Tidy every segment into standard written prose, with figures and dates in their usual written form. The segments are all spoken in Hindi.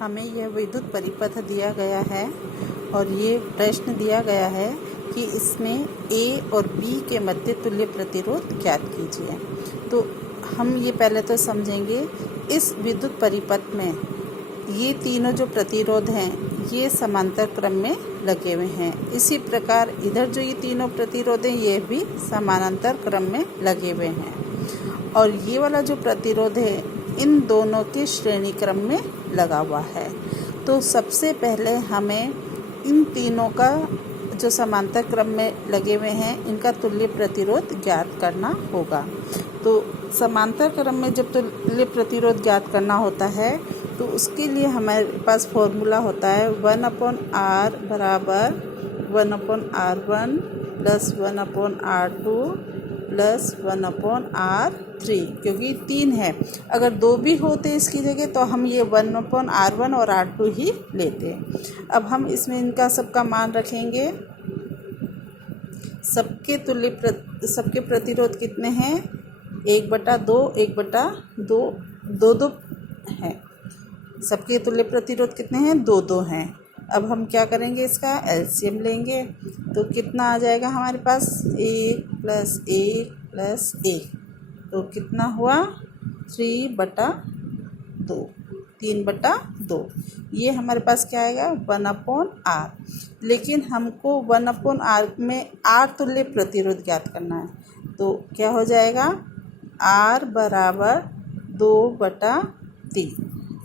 हमें यह विद्युत परिपथ दिया गया है और ये प्रश्न दिया गया है कि इसमें A और B के मध्य तुल्य प्रतिरोध ज्ञात कीजिए। तो हम ये पहले तो समझेंगे इस विद्युत परिपथ में ये तीनों जो प्रतिरोध हैं ये समांतर क्रम में लगे हुए हैं। इसी प्रकार इधर जो ये तीनों प्रतिरोध हैं ये भी समानांतर क्रम में लगे हुए हैं और ये वाला जो प्रतिरोध है इन दोनों के श्रेणी क्रम में लगा हुआ है। तो सबसे पहले हमें इन तीनों का जो समांतर क्रम में लगे हुए हैं इनका तुल्य प्रतिरोध ज्ञात करना होगा। तो समांतर क्रम में जब तुल्य प्रतिरोध ज्ञात करना होता है तो उसके लिए हमारे पास फॉर्मूला होता है 1/R बराबर 1/R1 plus 1/R2 plus 1/R3, क्योंकि 3 है। अगर 2 भी होते इसकी जगह तो हम ये 1/R1 और R2 ही लेते हैं। अब हम इसमें इनका सबका मान रखेंगे। सबके प्रतिरोध कितने हैं? 1/2 1/2 2 हैं। सबके तुल्य प्रतिरोध कितने हैं? 2 हैं। अब हम क्या करेंगे, इसका एलसीएम लेंगे तो कितना आ जाएगा हमारे पास? 1 + 1 + 1 तो कितना हुआ? 3/2 3/2। ये हमारे पास क्या आएगा? 1/R। लेकिन हमको 1/R में R तुल्य प्रतिरोध ज्ञात करना है तो क्या हो जाएगा? R बराबर 2/3।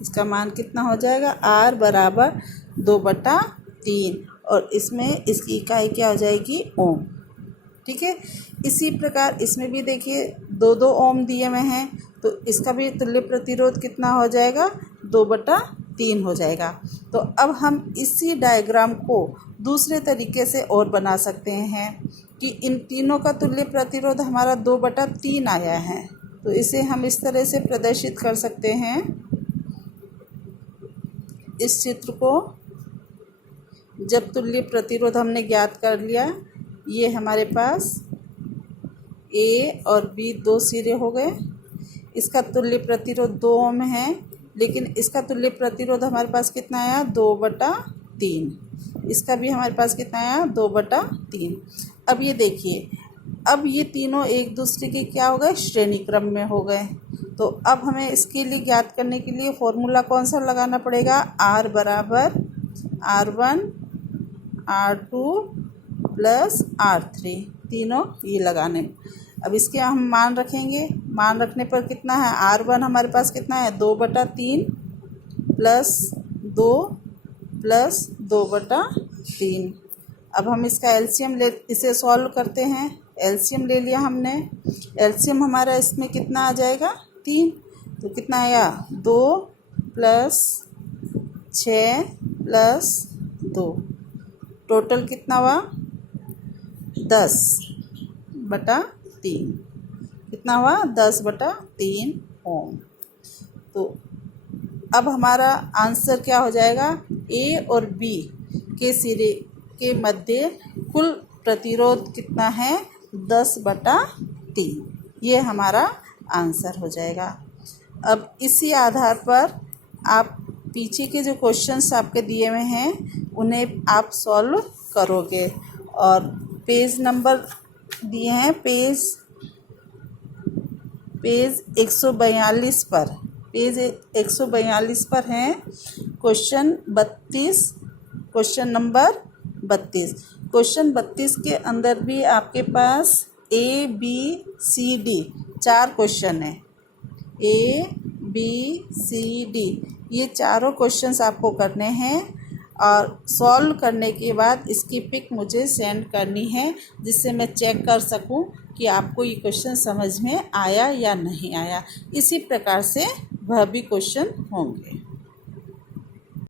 इसका मान कितना हो जाएगा? R बराबर 2/3 और इसमें इसकी इकाई क्या हो जाएगी? ओम। ठीक है। इसी प्रकार इसमें भी देखिए 2 ओम दिए हुए हैं तो इसका भी तुल्य प्रतिरोध कितना हो जाएगा? 2/3 हो जाएगा। तो अब हम इसी डायग्राम को दूसरे तरीके से और बना सकते हैं कि इन तीनों का तुल्य प्रतिरोध हमारा 2/3 आया है। तो इसे हम इस तरह से प्रदर्शित कर सकते हैं। इस चित्र को जब तुल्य प्रतिरोध हमने ज्ञात कर लिया, ये हमारे पास A और B 2 सिरे हो गए। इसका तुल्य प्रतिरोध 2 ओम है, लेकिन इसका तुल्य प्रतिरोध हमारे पास कितना आया? 2/3। इसका भी हमारे पास कितना आया? 2/3। अब ये देखिए, अब ये तीनों एक दूसरे के क्या हो गए? श्रेणी क्रम में हो गए। तो अब हमें इसके लिए ज्ञात करने के लिए फॉर्मूला कौन सा लगाना पड़ेगा? R बराबर R1 R2 प्लस R3, तीनों ये लगाने। अब इसके हम मान रखेंगे। मान रखने पर कितना है? R1 हमारे पास कितना है? 2/3 प्लस 2 प्लस 2/3। अब हम इसका एलसीएम इसे सॉल्व करते हैं। एलसीएम ले लिया हमने। एलसीएम हमारा इसमें कितना आ जाएगा? 3। तो कितना आया? 2 + 6 + 2 टोटल कितना हुआ? 10/3। कितना हुआ? 10/3 ओम। तो अब हमारा आंसर क्या हो जाएगा? A और B के सिरे के मध्य कुल प्रतिरोध कितना है? 10/3। ये हमारा आंसर हो जाएगा। अब इसी आधार पर आप पीछे के जो क्वेश्चंस आपके दिए हुए हैं उन्हें आप सॉल्व करोगे और पेज नंबर दिए हैं पेज 142 पर। पेज 142 पर हैं क्वेश्चन नंबर 32। क्वेश्चन 32 के अंदर भी आपके पास A B C D 4 question है। A B C D ये चारों क्वेश्चंस आपको करने हैं और सॉल्व करने के बाद इसकी पिक मुझे सेंड करनी है जिससे मैं चेक कर सकूं कि आपको ये क्वेश्चन समझ में आया या नहीं आया। इसी प्रकार से वह भी क्वेश्चन होंगे।